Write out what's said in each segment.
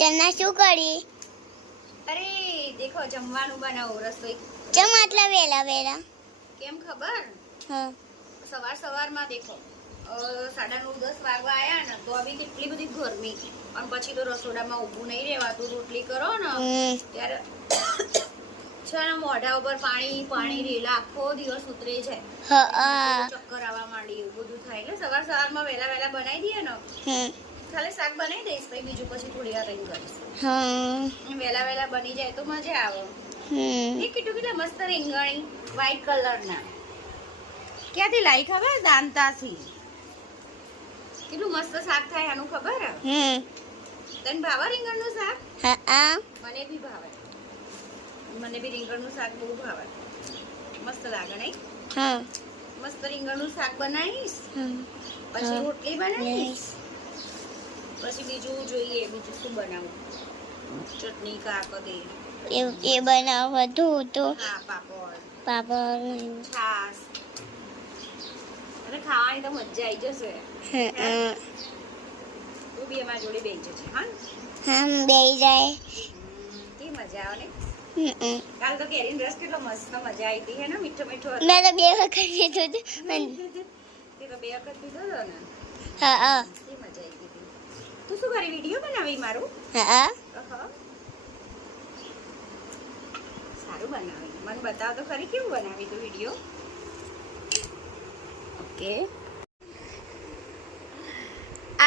ચના શું કરી? અરે દેખો જમવાનું બનાવું રસોઈ. ચમ આટલા વેલા વેલા? કેમ ખબર? હા. સવારમાં દેખો 9:30-10 વાગવા આયા ને તો અભી કેટલી બધી ગરમી અને પછી તો રસોડામાં ઊભું નહીં રહેવાતું. રોટલી કરો ને ત્યારે છે ને મોઢા ઉપર પાણી રેલા આખો દિવસ ઉતરે જાય. ચક્કર આવવા માંડી એવું બધું થાય. એટલે સવારમાં વહેલા બનાવી દઈએ ને ખાલી શાક બનાવી દઈશ પછી બીજું પછી થોડી વાર રહીને કરીશ. વહેલા બની જાય તો મજા આવે. એ કેટલા મસ્ત રીંગણી વ્હાઈટ કલરના ક્યાંથી લાઈ ખબર? દાંતાથી. કેટલું મસ્ત શાક થાય આનું ખબર? તને ભાવે રીંગણનું શાક? મને બી ભાવે. મને બી રીંગણનું શાક બહુ ભાવે. મસ્ત લાગે નહીં? મસ્ત રીંગણનું શાક બનાવીશ પછી રોટલી બનાવીશ પછી બીજું જોઈએ બીજું શું બનાવું. ચટણી કાકડી એ બનાવ હતું તો પાપડ છાસ અને ખાવાની તો મજા આવી જશે. તું બી અમારી જોડે બેસી જશે. હા બેસી જાય. કે મજા આવે ને? કાલ તો કેરીનો રસ કેટલો મસ્ત મજા આવી હતી હે ને? મીઠો મેં તો 2 વખત પીધો હતો. તે તો 2 વખત પીધો હતો ને? હા. કે મજા આવી હતી. તું શું કરી વિડિયો બનાવી મારું? સારું બનાવી. મને બતાવ તો ખરી કેવું બનાવી તું વિડિયો? ઓકે.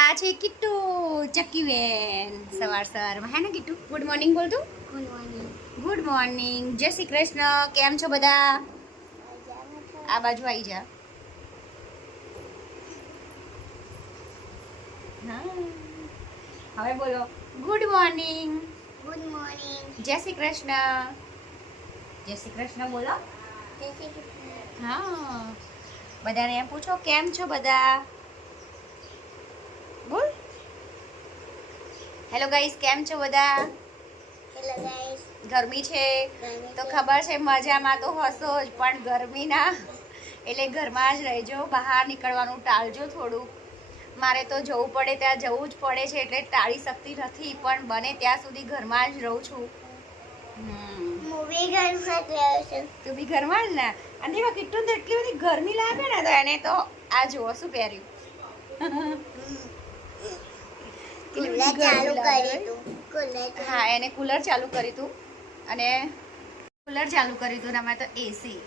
આ છે કિટ્ટુ ચક્કીબેન. સવારમાં હે ને કિટ્ટુ? ગુડ મોર્નિંગ બોલ તું. Good morning. જય શ્રી કૃષ્ણ. કેમ છો બધા? આ બાજુ આવી જા. હવે બોલો ગુડ મોર્નિંગ. Good morning. જય શ્રી કૃષ્ણ. જય શ્રી કૃષ્ણ બોલો. હા બધાને એમ પૂછો કેમ છો બધા? બોલ. હેલો ગાઈસ, કેમ છો બધા? Hello guys. ગરમી છે તો ખબર છે મજામાં તો હશો જ, પણ ગરમી ના એટલે ઘરમાં જ રહેજો. બહાર નીકળવાનું ટાળજો થોડું. મારે તો જવું પડે ત્યાં જવું જ પડે છે એટલે ટાળી શકતી નથી, પણ બને ત્યાં સુધી ઘરમાં જ રહું છું. મૂવી ઘરમાં જ રહ્યો છું. તું બી ઘરમાં જ ને? અને એમાં કેટલું તો એટલી બધી ગરમી લાગે ને તો એને તો આ જુઓ શું પહેર્યું. કુલર ચાલુ કરી તું. હા એને કુલર ચાલુ કરી તું અને અમે તો એસી.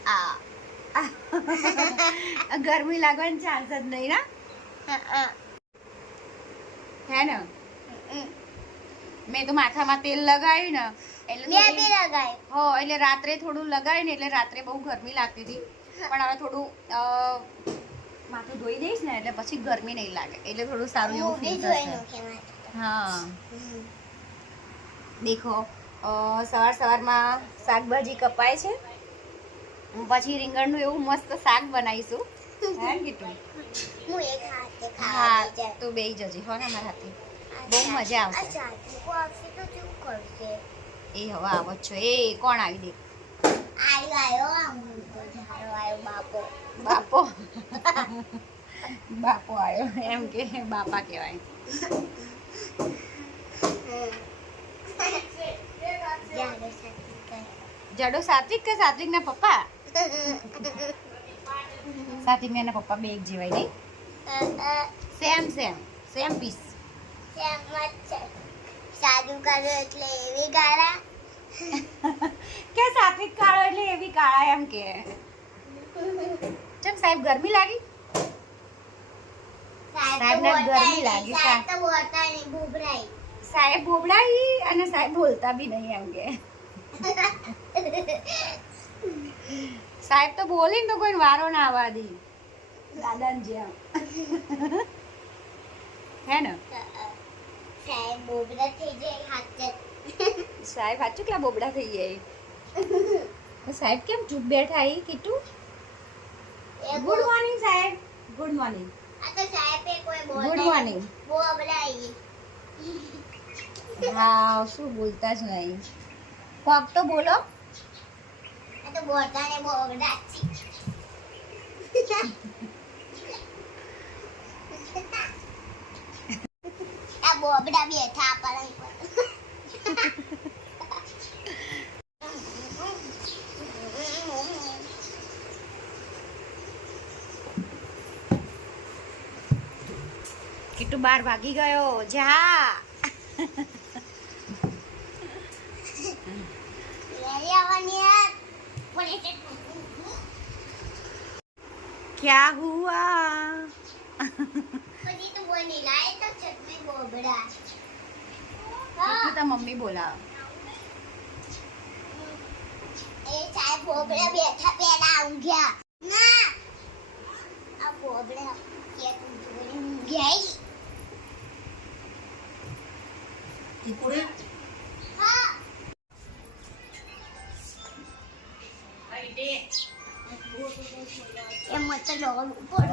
ગરમી લાગવાની ચાન્સ જ નહીં ના હે ને? મેં તો માથામાં તેલ લગાવ્યું ને એટલે રાત્રે થોડું લગાવ્યું ને એટલે રાત્રે બહુ ગરમી લાગતી હતી, પણ હવે થોડું માથું ધોઈ દઈશ ને એટલે પછી ગરમી નહીં લાગે એટલે થોડું સારું એવું ફીલ થશે. હા દેખો સવારમાં શાકભાજી કપાય છે, પછી રીંગણનું એવું મસ્ત શાક બનાવીશું. હા તું બેસી જજે હો ને અમારા હાથે, બહુ મજા આવશે. એ હવે આવો છો. એ કોણ આવી? દે બાપો બાપો આવ્યો એમ કે બાપા કહેવાય. જડો સાત્વિક કે સાત્વિક ના પપ્પા? સાત્વિક ને એના પપ્પા બે એક જેવાય નહીં? Same piece. સાદું કાઢો એટલે એવી ગાળા કે સાત્વિક કાળો એટલે એવી કાળા એમ કે. ચમ સાહેબ ગરમી લાગી? સાહેબને ગરમી લાગી. સાહેબ બોબડાઈ અને સાહેબ બોલતા બી નહીં એમ કે. સાહેબ તો બોલીને તો કોઈ વારો ના આવવા દે દાદાને જેમ હે ને? સાહેબ બોબડા થઈ જાય હાથે. સાહેબ સાચું કેટલા બોબડા થઈ જાય. સાહેબ કેમ ચૂપ બેઠા? એ કીધું ગુડ મોર્નિંગ સાહેબ. Good morning. આ તો સાહેબ કોઈ બોલ ગુડ મોર્નિંગ. બોબડાઈ. હા શું બોલતા જ નહીં. કોક તો બોલો. આ તો બોલતા ને બોબડા છે. આ બોબડા બેઠા પલંગ પર. કીટુ 12 વાગી ગયો જા લઈ આવવાની યાર બોલે क्या हुआ પછી તો બોલી લાય તો ચટણી બોબડા કીટુ તો મમ્મી બોલાવ એ સાહેબ બોબડા બેઠા પેલા ઊંઘ્યા ના આ બોબડા કે ઊંઘ્યા હા એ મત લોલ ઉપર